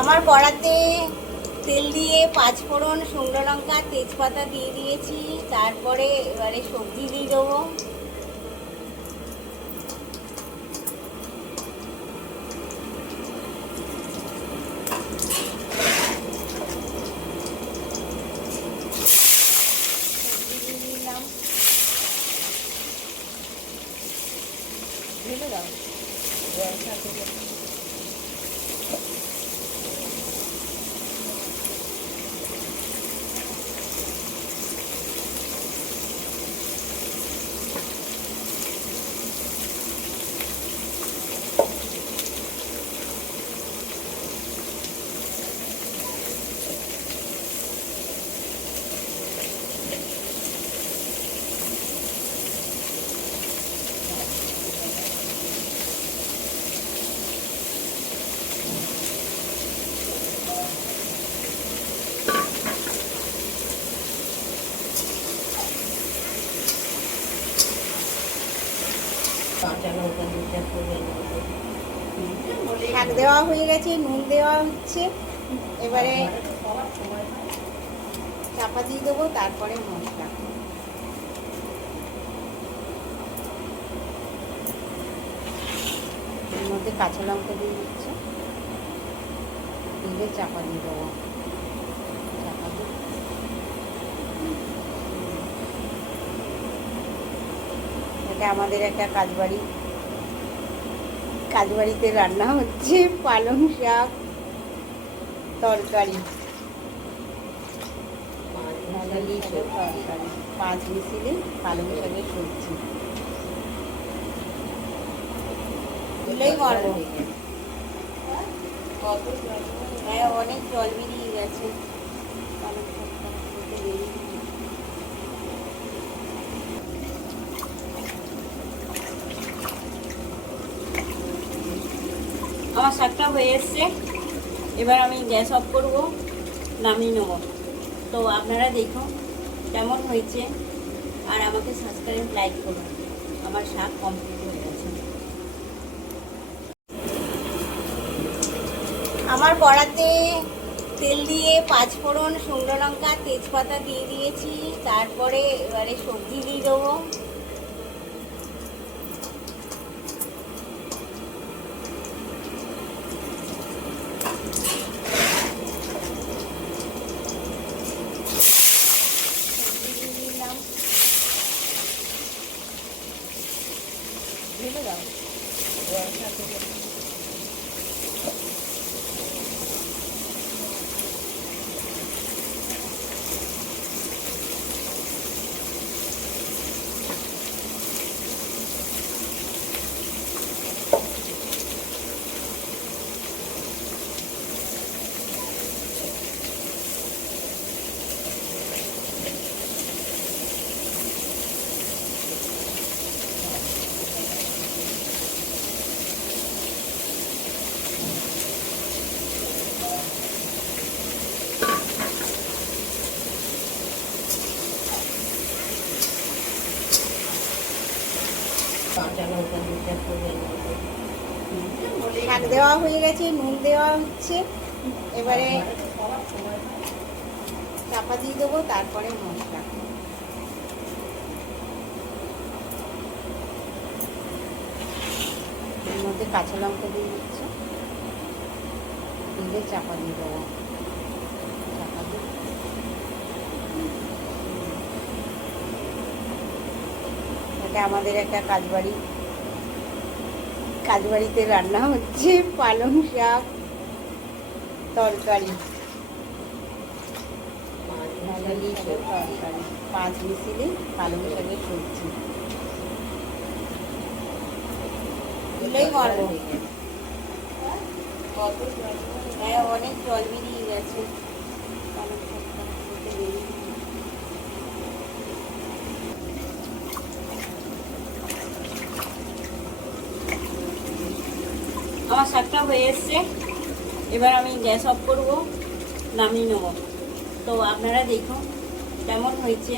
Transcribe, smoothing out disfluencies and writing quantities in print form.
আমার কড়াতে তেল দিয়ে 5 ফোড়ন, শুকনো লঙ্কা, তেজপাতা দিয়ে দিয়েছি। তারপরে এবারে সবজি দিয়ে দেবো। সবজি দিয়ে দিলাম। ঢেলে দাও। শাক দেওয়া হয়ে গেছে, নুন দেওয়া হচ্ছে। এবারে চাপা দিয়ে দেবো, তারপরে মশলা। এর মধ্যে কাঁচা লঙ্কা দিয়ে দিচ্ছে, দিয়ে চাপা দিয়ে দেবো। চাপা দিয়ে এটা আমাদের একটা কাজবাড়িতে রান্না হচ্ছে পালং শাক তরকারি। 5 মিশিলে পালং শাকের সবজি। তুলেই মারবো। হ্যাঁ, অনেক জল বেরিয়ে গেছে। পালং শাকটা আমার শাকটা হয়ে এসছে। এবার আমি গ্যাস অফ করব, নামিয়ে নেব। তো আপনারা দেখুন কেমন হয়েছে, আর আমাকে সাবস্ক্রাইব, লাইক করুন। আমার শাক কমপ্লিট হয়ে গেছে। আমার কড়াতে তেল দিয়ে 5 ফোড়ন, শুকনো লঙ্কা, তেজপাতা দিয়ে দিয়েছি। তারপরে এবারে সবজি দিয়ে দেবো। ঢেলে দাও। শাক দেওয়া হয়ে গেছে, নুন দেওয়া হচ্ছে। এবারে চাপা দিয়ে দেবো, তারপরে মশলা। এর মধ্যে কাঁচা লঙ্কা দিয়ে দিচ্ছে, দিয়ে চাপা দিয়ে দেবো। চাপা দিয়ে এটা আমাদের একটা কাজবাড়িতে রান্না হচ্ছে পালং শাক তরকারি। 5 মিশিলে পালং শাকের সবজি। তুলেই মারবো। হ্যাঁ, অনেক জল বেরিয়ে গেছে। পালং শাকটা আমার শাকটা হয়ে এসছে। এবার আমি গ্যাস অফ করব, নামিয়ে নেব। তো আপনারা দেখুন কেমন হয়েছে।